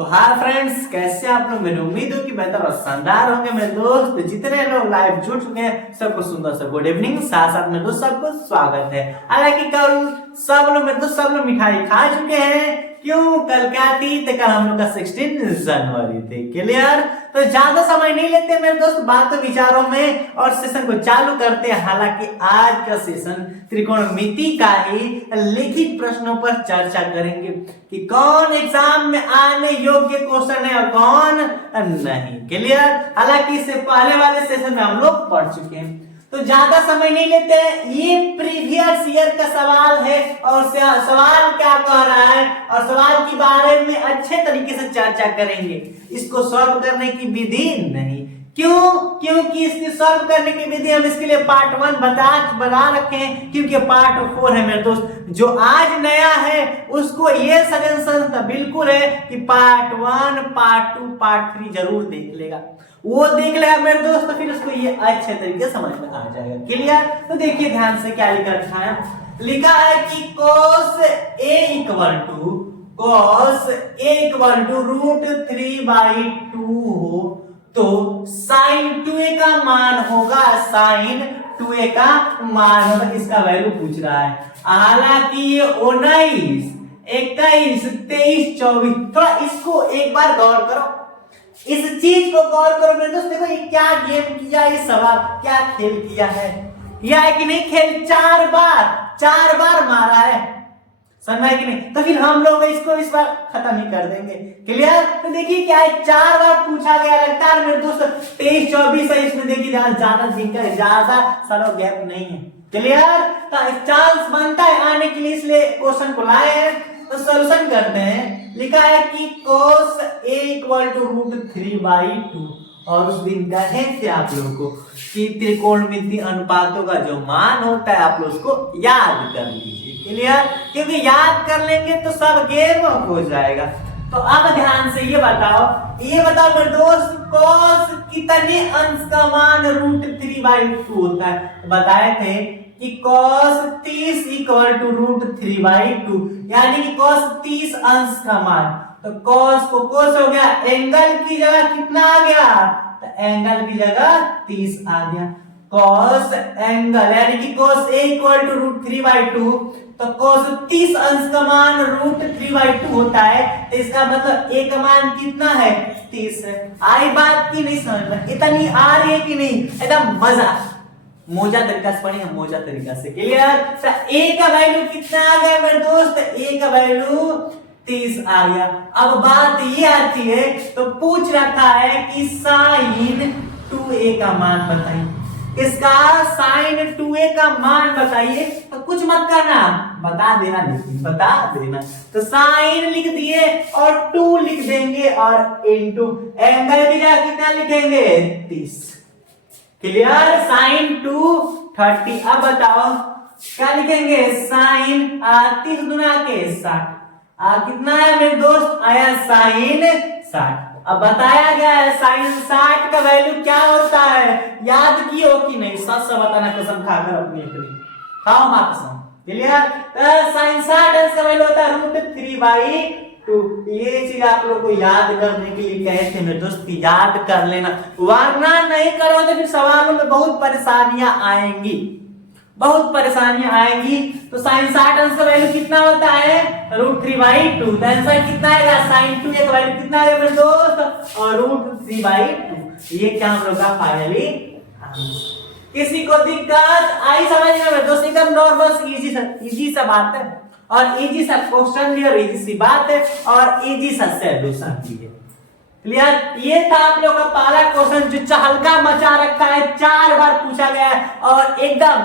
तो hi friends, कैसे आप लोग। मेरी उम्मीद हो कि बेहतर और शानदार होंगे मेरे दोस्त। जितने लोग लाइव जुड़ चुके हैं सबको सुंदर से गुड इवनिंग। साथ साथ मेरे दोस्त सबको स्वागत है। हालांकि कल सब लोग मिठाई खा चुके हैं। क्यों? कल क्या थी? तो कल हम लोग का 16 जनवरी थे। क्लियर? तो ज्यादा समय नहीं लेते मेरे दोस्त बातों विचारों में और सेशन को चालू करते हैं। हालांकि आज का सेशन त्रिकोणमिति का ही लिखित प्रश्नों पर चर्चा करेंगे कि कौन एग्जाम में आने योग्य क्वेश्चन है और कौन नहीं। क्लियर? हालांकि इससे पहले वाले सेशन में हम लोग पढ़ चुके हैं, तो ज्यादा समय नहीं लेते हैं। ये प्रीवियस ईयर का सवाल है और सवाल क्या कह रहा है और सवाल के बारे में अच्छे तरीके से चर्चा करेंगे। इसको सॉल्व करने की विधि नहीं। क्यों? क्योंकि इसकी सॉल्व करने की विधि हम इसके लिए पार्ट 1 बना रखे हैं, क्योंकि पार्ट 4 है मेरे दोस्त। जो आज नया है उसको ये सजेशन बिल्कुल है कि पार्ट 1, पार्ट 2, पार्ट 3 जरूर देख लेगा। वो देख लेगा मेरे दोस्त तो फिर उसको ये अच्छे तरीके से समझ में आ जाएगा। क्लियर? तो देखिए ध्यान से क्या लिखा रखा है। लिखा है कि cos A इक्वल टू √3/2 हो तो sin 2a का मान होगा। sin 2a का मान होगा, इसका वैल्यू पूछ रहा है। हालांकि ये 19, 21, 23, 24, थोड़ा इसको एक बार गौर करो। इस चीज को गौर करो मेरे दोस्त। देखो ये क्या गेम किया, ये सवाल क्या खेल किया है। यह है कि नहीं खेल? 4 बार मारा है, समझ है कि नहीं? तो फिर हम लोग इसको इस बार खत्म ही कर देंगे। क्लियर? तो देखिए क्या है, 4 बार पूछा गया। लगता है मेरे दोस्त 23, 24 है। इसमें देखिए ज्यादा सालों गैप नहीं है। क्लियर? तो चांस बनता है आने के लिए, इसलिए क्वेश्चन को लाए हैं। तो सॉल्यूशन करते हैं। लिखा है कि cos A इक्वल टू √3/2 और उस दिन कहे थे आप लोगों को कि त्रिकोणमिति अनुपातों का जो मान होता है आप लोग उसको याद कर लीजिए। क्लियर? क्योंकि याद कर लेंगे तो सब गेम हो जाएगा। तो अब ध्यान से ये बताओ मेरे दोस्त, cos कितने अंश का मान √3/2 होता है? बताए थे कि cos 30 इक्वल टू √3/2, यानी कि cos 30 अंश का मान। तो cos को cos हो गया, एंगल की जगह कितना आ गया? तो एंगल की जगह 30 आ गया। cos एंगल यानी कि cos A इक्वल टू √3/2, तो cos 30 अंश का मान √3/2 होता है। तो इसका मतलब A का मान कितना है? 30 है। आई बात की नहीं समझ में? इतनी आ रही है कि नहीं? एकदम मजा मोजा तरीका से पढ़ेंगे, मोजा तरीका से। क्लियर? तो A का वैल्यू कितना आ गया मेरे दोस्त? A का वैल्यू 30 आ गया। अब बात ये आती है, तो पूछ रखा है कि sin 2a का मान बताइए। इसका sin 2a का मान बताइए। तो कुछ मत करना, बता देना, लेकिन बता देना। तो sin लिख दिए और 2 लिख देंगे और इनटू एंगल की जगह कितना लिखेंगे? 30। क्लियर? sin 2 30। अब बताओ क्या लिखेंगे? sin 30 गुना के 60। कितना है मेरे दोस्त? आया sin 60। अब बताया गया है sin 60 का वैल्यू क्या होता है, याद किए हो कि नहीं? सच से बताना, कसम खाकर अपनी खाओ मां कसम। क्लियर? तो sin 60 का वैल्यू होता है √3/2। ये चीज आप लोग को याद करने के लिए कहे थे मेरे दोस्त कि याद कर लेना, वरना नहीं करो तो फिर सवालों में बहुत परेशानियां आएंगी। तो sin 60 अंश का वैल्यू कितना होता है? √3/2। तो आंसर कितना आएगा? sin 2a का वैल्यू कितना आएगा मेरे दोस्त? और √3/2। ये क्या हम लोग का फाइनली। किसी को दिक्कत आई समझ में मेरे दोस्त? एकदम नॉर्मल इजी सा बात है और इजी सा क्वेश्चन भी और इजी सी बात है और इजी सा सॉल्यूशन भी है। क्लियर? ये था आप लोग का पहला क्वेश्चन जो चहलका मचा रखा है। 4 बार पूछा गया है और एकदम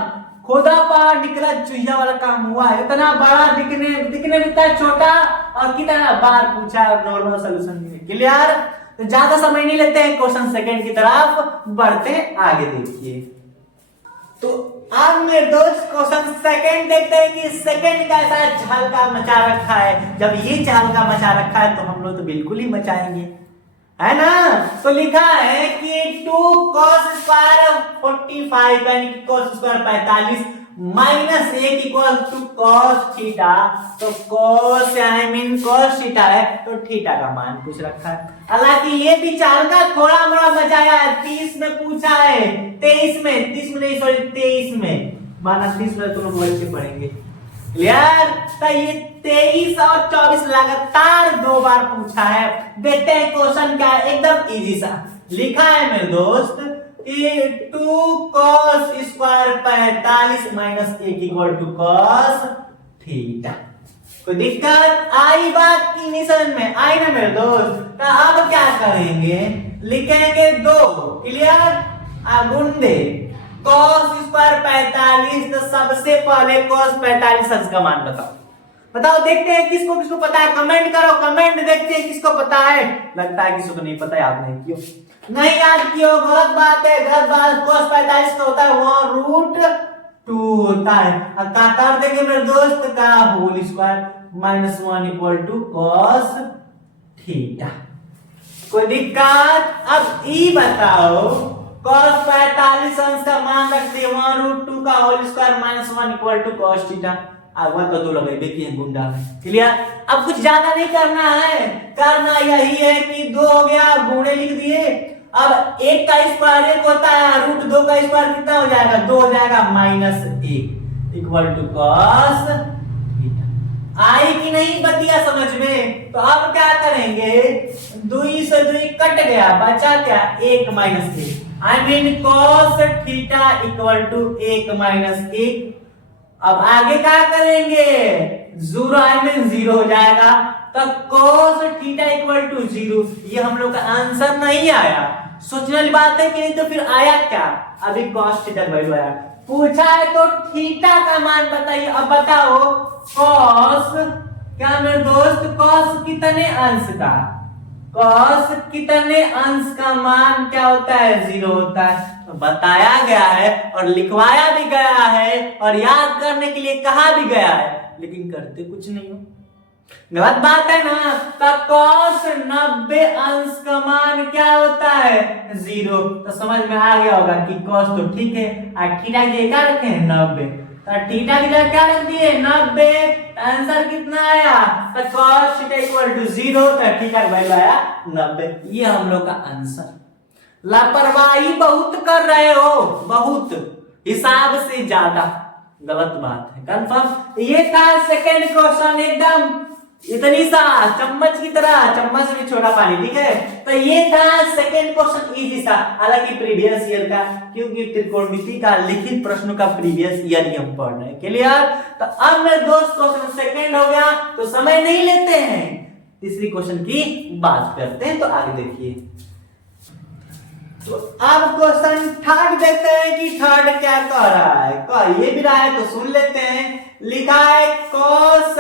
खोदा पार निकला चुहिया वाला काम हुआ है। इतना बड़ा दिखने में इतना छोटा और कितना बार पूछा है, नॉर्मल सॉल्यूशन भी। क्लियर? तो ज्यादा समय नहीं लेते हैं, क्वेश्चन सेकंड की तरफ बढ़ते हैं। आगे देखिए। तो अब मेरे दोस्त क्वेश्चन सेकंड देखते हैं कि सेकंड कैसा चहलका मचा रखा है। जब ये चहलका मचा रखा है तो हम लोग तो बिल्कुल ही मचाएंगे, है ना? तो लिखा है कि 2 cos² 45 यानी कि cos² 45 माइनस एक इक्वल टू कॉस थीटा, तो cos I mean cos theta है तो थीटा का मान पूछ रखा है। हालांकि ये भी चाल का थोड़ा मोड़ा बचाया है, 30 में पूछा है, 23 में, 30 में नहीं सॉरी 23 में, माना 30 में तुम लोग बच्चे पढ़ेंगे। क्लियर? तो ये 23 और 24 लगातार 2 बार पूछा है। देखते हैं क्वेश्चन क्या है, एकदम इजी सा लिखा है मेरे दोस्त कि 2 cos square 45 minus 1 equal to cos theta. कोई दिक्कत आई बात की नहीं समझ में आई ना मेरे दोस्त? तो अब क्या करेंगे, लिखेंगे 2, क्लियर, गुंडे cos स्क्वायर 45, तो सबसे पहले cos 45 अंश का मान बताओ। बताओ, देखते हैं किसको किसको पता है, कमेंट करो, कमेंट देखते हैं किसको पता है। लगता है किसी को नहीं पता, याद नहीं किया, नहीं याद किया, गलत बात है, गलत बात। cos 45 का होता है 1√2 होता है। अब क्या कर देंगे मेरे दोस्त का whole square minus 1 equal to cos theta. कोई दिक्कत? अब ई बताओ, cos 45 अंश का मान रखते हैं 1√2 का whole square minus 1 equal to cos theta. आगे तो 2 लगे देखिए गुंडा में। क्लियर? अब कुछ ज्यादा नहीं करना है, करना यही है कि 2 हो गया, गुणे लिख दिए। अब 1 का स्क्वायर 1 होता है, √2 का स्क्वायर कितना हो जाएगा, 2 हो जाएगा, minus 1 equal to cos theta. आई कि नहीं बतिया समझ में? तो अब क्या करेंगे, 2 से 2 कट गया, बचा क्या, 1 minus 1, I mean cos theta equal to 1 minus 1। अब आगे क्या करेंगे, 0 आई मीन 0 हो जाएगा, तो cos थीटा इक्वल टू 0। ये हम लोग का आंसर नहीं आया, सोचने वाली बात है कि नहीं। तो फिर आया क्या, अभी cos थीटा वैल्यू आया, पूछा है तो थीटा का मान बताइए। अब बताओ cos क्या मेरे दोस्त, cos कितने अंश का, cos कितने अंश का मान क्या होता है, 0 होता है। तो बताया गया है और लिखवाया भी गया है और याद करने के लिए कहा भी गया है, लेकिन करते कुछ नहीं हो, गलत बात है ना। तो cos 90 अंश का मान क्या होता है, 0। तो समझ में आ गया होगा कि cos तो ठीक है, और थीटा की जगह क्या रखे हैं, 90, तो थीटा की जगह क्या रख दिए, 90। आंसर कितना आया, तो cos थीटा इक्वल टू 0, तो थीटा का वैल्यू आया 90। ये हम लोग का आंसर। लापरवाही बहुत कर रहे हो, बहुत, हिसाब से ज्यादा, गलत बात है, कंफर्म। ये था सेकंड क्वेश्चन, एकदम इतनी सा चम्मच की तरह, चम्मच में छोटा पानी, ठीक है। तो ये था सेकंड क्वेश्चन, इजी सा, हालांकि प्रीवियस ईयर का, क्योंकि त्रिकोणमिति का लिखित प्रश्नों का प्रीवियस ईयर ही हम पढ़ रहे हैं। क्लियर? तो अब मेरे दोस्त क्वेश्चन सेकंड हो गया, तो समय नहीं लेते हैं, तीसरी क्वेश्चन की बात करते हैं। तो आगे देखिए, तो अब क्वेश्चन थर्ड देखते हैं कि थर्ड क्या कह रहा है, ये भी रहा है तो सुन लेते हैं। लिखा है cos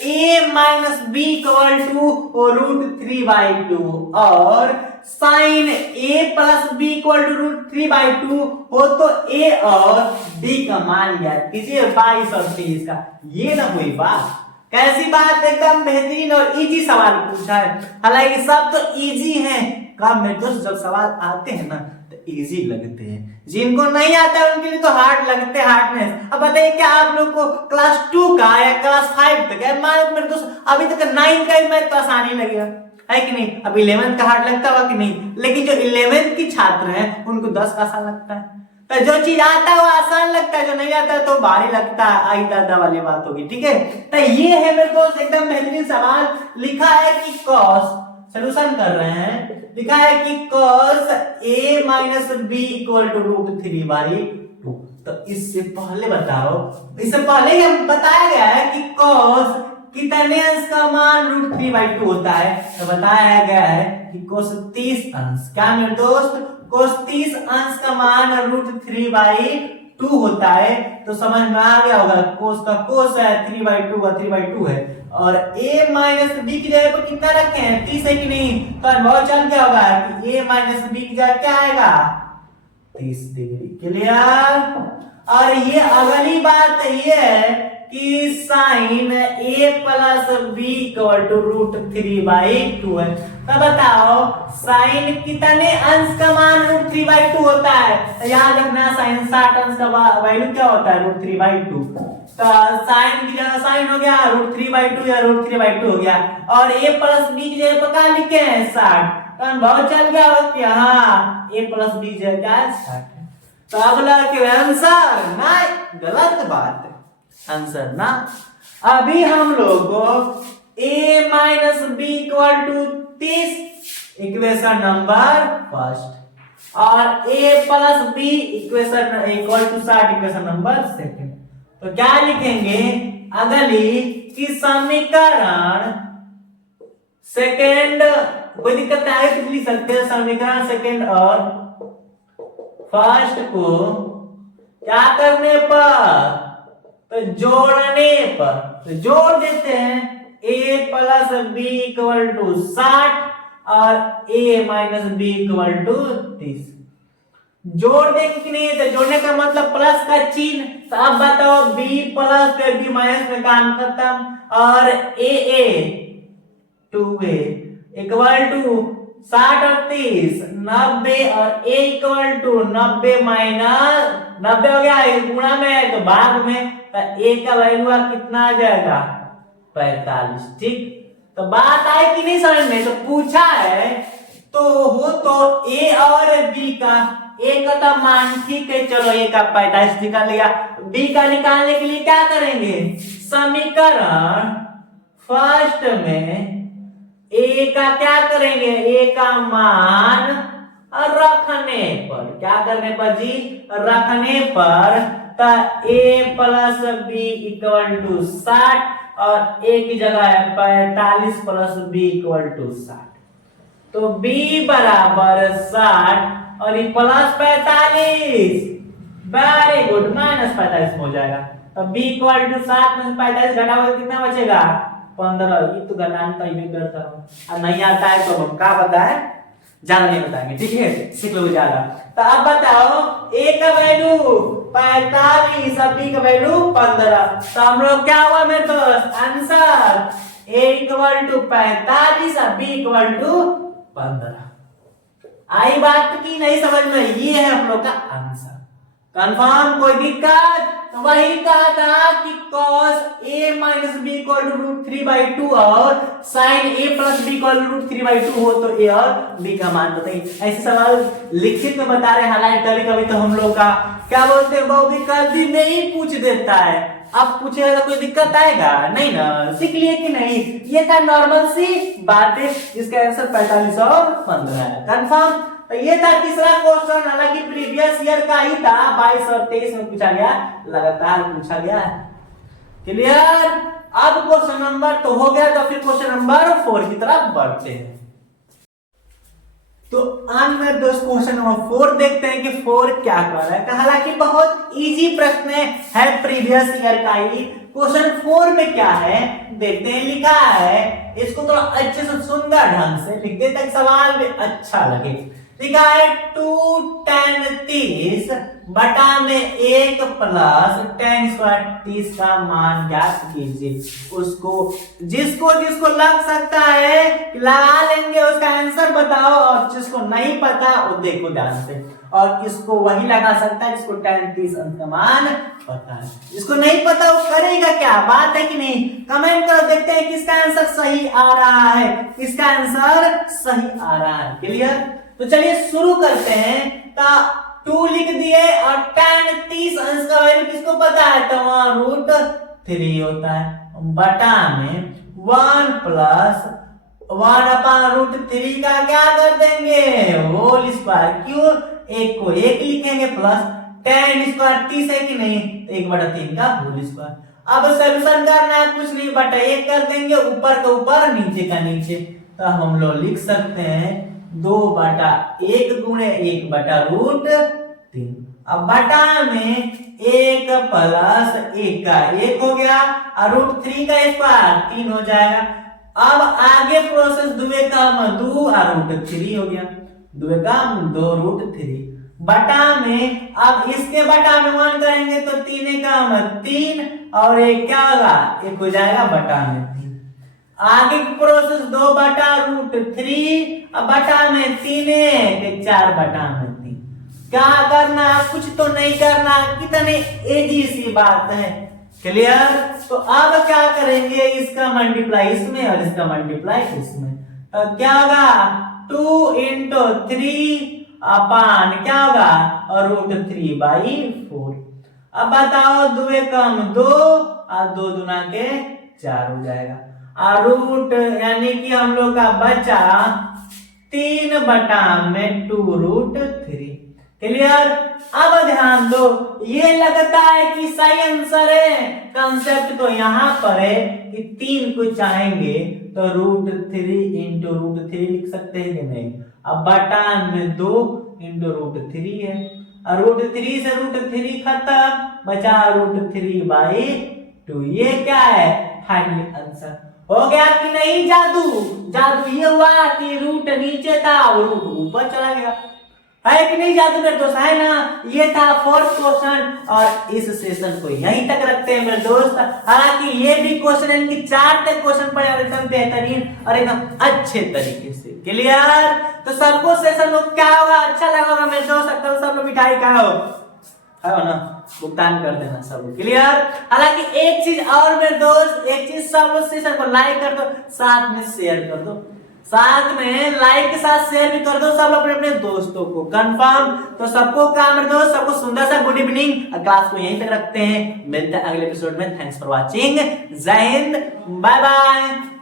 a minus B equal to √3/2 और sin a plus B equal to √3/2 हो तो a और b का मान ज्ञात कीजिए 22 और 23 का। ये ना हुई बात, कैसी बात, एकदम बेहतरीन और इजी सवाल पूछा है। हालांकि सब तो इजी हैं, काम में दोस्त जब सवाल आते हैं ना तो इजी लगते हैं, जिनको नहीं आता है उनके लिए तो हार्ड लगते हैं, हार्डनेस। अब बताइए क्या आप लोग को क्लास 2 का या क्लास 5 तक है, मान मेरे दोस्त अभी तक 9 का ही मैथ तो आसानी लगेगा, है कि नहीं। अब 11th का हार्ड लगता होगा कि नहीं, लेकिन जो 11th की छात्र हैं उनको 10 का आसान लगता है। तो जो चीज आता है वो आसान लगता है, जो नहीं आता है तो भारी लगता है, आई दादा वाली बात होगी, ठीक है। तो ये है मेरे दोस्त एकदम बेहतरीन सवाल। लिखा है कि cos, सॉल्यूशन कर रहे हैं, लिखा है कि cos a minus B equal to √3/2। तो इससे पहले बताओ, इससे पहले ही हम बताया गया है कि cos कितने अंश का मान √3/2 होता है। तो बताया गया है कि cos 30 अंश, क्या मेरे दोस्त, cos 30 अंश का मान √3/2 होता है। तो समझ में आ गया होगा, cos का cos है, 3/2 का 3/2 है, और a माइनस बी की जगह पर कितना रखे हैं, 30 है कि नहीं। तो अनुभव चल क्या होगा कि a माइनस बी की जगह क्या आएगा, 30 डिग्री। क्लियर? और ये अगली बात ये है कि sine a plus B equal to √3/2 है। तो बताओ साइन कितने अंश का मान √3/2 होता है? तो याद रखना साइन 60 अंश का वैल्यू क्या होता है? √3/2। तो साइन की जगह साइन हो गया, √3/2 या √3/2 हो गया, और a प्लस बी की जगह पर क्या लिखे हैं? 60। तो अनुभव चल गया हो कि हाँ a प्लस बी की जगह क्या है? 60। तो अब लगे आंसर ना, गलत बात है आंसर ना। अभी हम लोग a minus B equal to 30 equation number first और a plus B equation equal to 60 equation number second. तो क्या लिखेंगे अगली कि समीकरण सेकंड, कोई दिक्कत नहीं है तो लिख सकते हैं समीकरण सेकंड और फर्स्ट को क्या करने पर? तो जोड़ने पर। तो जोड़ देते हैं a plus B equal to 60 और a minus B equal to 30। जोड़ देंगे कि नहीं? तो जोड़ने का मतलब प्लस का चिन्ह। तो अब बताओ b प्लस पे b माइनस में काम खत्म, और a 2a इक्वल टू 60 और 30 90 और a इक्वल टू 90 माइनस 90 हो गया, गुणा में है तो भाग में, तो a का वैल्यू कितना आ जाएगा? 45। ठीक, तो बात आई कि नहीं समझ में? तो पूछा है तो हो तो a और b का a का तो मान ठीक है, चलो a का 45 निकाल लिया। b का निकालने के लिए क्या करेंगे? समीकरण फर्स्ट में a का क्या करेंगे? a का मान रखने पर, क्या करने पर जी? रखने पर, तो a plus B equal to 60 और a की जगह है 45 प्लस बी इक्वल टू 60। तो b बराबर 60 और ये प्लस 45, वेरी गुड, माइनस 45 हो जाएगा। तो b इक्वल टू 7 में से 45 घटाओगे कितना बचेगा? 15। ये तो घटाना तो मैं करता हूँ, अब नहीं आता है तो हम क्या बताएं, ज्यादा नहीं बताएंगे, ठीक है, सीख लो ज्यादा। तो अब बताओ a का वैल्यू 45 और b का वैल्यू 15। तो हम लोग क्या हुआ मेरे दोस्त? आंसर a इक्वल टू 45 और b इक्वल टू 15। आई बात की नहीं समझ में? ये है हम लोग का आंसर। कंफर्म? कोई दिक्कत? तो वही कहा था कि cos a minus B equal to √3/2 और sin a plus B equal to √3/2 हो तो a और b का मान बताइए। ऐसे सवाल लिखित में बता रहे, हालांकि कभी कभी तो हम लोग का क्या बोलते हैं, बहुविकल्प में ही पूछ देता है। अब पूछेगा तो कोई दिक्कत आएगा नहीं ना? सीख लिए कि नहीं? ये था नॉर्मल सी बात है, जिसका आंसर 45 और 15 है। कंफर्म? तो ये था तीसरा क्वेश्चन, हालांकि प्रीवियस ईयर का ही था, 22 और 23 में पूछा गया, लगातार पूछा गया है। क्लियर? अब क्वेश्चन नंबर तो हो गया, तो फिर क्वेश्चन नंबर 4 की तरफ बढ़ते हैं। तो आज में दोस्त क्वेश्चन नंबर 4 देखते हैं कि 4 क्या कर रहा है। हालांकि बहुत इजी प्रश्न है प्रीवियस ईयर का ही। क्वेश्चन 4 में क्या है देखते हैं। लिखा है, इसको थोड़ा अच्छे से सुंदर ढंग से लिख देते हैं, सवाल भी अच्छा लगे। लिखा है 2 tan 30 बटा में 1 प्लस tan स्क्वायर 30 का मान ज्ञात कीजिए। उसको जिसको जिसको लग सकता है लगा लेंगे, उसका आंसर बताओ, और जिसको नहीं पता वो देखो ध्यान से, और इसको वही लगा सकता है जिसको tan 30 अंक का मान पता है। जिसको नहीं पता वो करेगा क्या? बात है कि नहीं? कमेंट करो, देखते हैं किसका आंसर सही आ रहा है, किसका आंसर सही आ रहा है। क्लियर? तो चलिए शुरू करते हैं। 2 लिख दिए और tan 30 अंश का वैल्यू किसको पता है? तो वहां √3 होता है, बटा में 1 प्लस 1/√3 का क्या कर देंगे? Whole square. क्यों? एक को एक लिखेंगे, प्लस tan स्क्वायर 30 है कि नहीं, 1/3 का होल स्क्वायर। अब सॉल्यूशन करना है, कुछ नहीं, बटा 1 कर देंगे, ऊपर का ऊपर नीचे का नीचे। तो हम लोग लिख सकते हैं 2/1 गुणे 1/√3। अब बटा में 1 प्लस 1 का 1 हो गया, और √3 का स्क्वायर 3 हो जाएगा। अब आगे प्रोसेस 2 का 2 और √3 हो गया, 2 का 2 √3। बटा में, अब इसके बटा में 1 करेंगे तो 3 एकम 3 और एक क्या होगा, एक हो जाएगा बटा में 3। आगे की प्रोसेस 2 बटा रूट 3, अब बटा में 3 एक 4 बटा में 3। क्या करना है, कुछ तो नहीं करना, कितने इजी सी बात है। क्लियर। तो अब क्या करेंगे, इसका मल्टीप्लाई इसमें और इसका मल्टीप्लाई इसमें, तो क्या होगा 2 इंटू 3 अपान क्या होगा और रूट 3/4। अब बताओ 2 एकम 2 और 2 दूना के 4 हो जाएगा, और रूट यानी कि हम लोग का बचा 3 बटा में 2 रूट 3। क्लियर। अब ध्यान दो, ये लगता है कि सही आंसर है, कंसेप्ट तो यहां पर है कि 3 को चाहेंगे तो रूट 3 इंटू रूट 3 लिख सकते हैं कि नहीं। अब बटा में 2 इंटू रूट 3 है, और रूट 3 से रूट 3 खत्म, बचा रूट 3/2। ये क्या है, फाइनली आंसर हो गया कि नहीं। जादू जादू ये हुआ कि रूट नीचे था और रूट ऊपर चला गया, है कि नहीं जादू मेरे दोस्त, है ना। ये था 4th क्वेश्चन, और इस सेशन को यहीं तक रखते हैं मेरे दोस्त। हालांकि ये भी क्वेश्चन इनकी 4 तक क्वेश्चन पढ़े और एकदम बेहतरीन और एकदम अच्छे तरीके से। क्लियर। तो सबको सेशन को क्या होगा, अच्छा लगा होगा मेरे दोस्त, सकता सब लोग मिठाई खाओ, है ना, भुगतान कर देना सब। क्लियर। हालांकि एक चीज और मेरे दोस्त, एक चीज, सब लोग सेशन को लाइक कर दो, साथ में शेयर कर दो, साथ में लाइक के साथ शेयर भी कर दो सब लोग अपने दोस्तों को, कंफर्म। तो सबको काम मेरे दोस्त, सबको सुंदर सा गुड इवनिंग, क्लास को यहीं तक रखते हैं, मिलते हैं अगले एपिसोड में। थैंक्स फॉर वॉचिंग, जय हिंद, बाय बाय।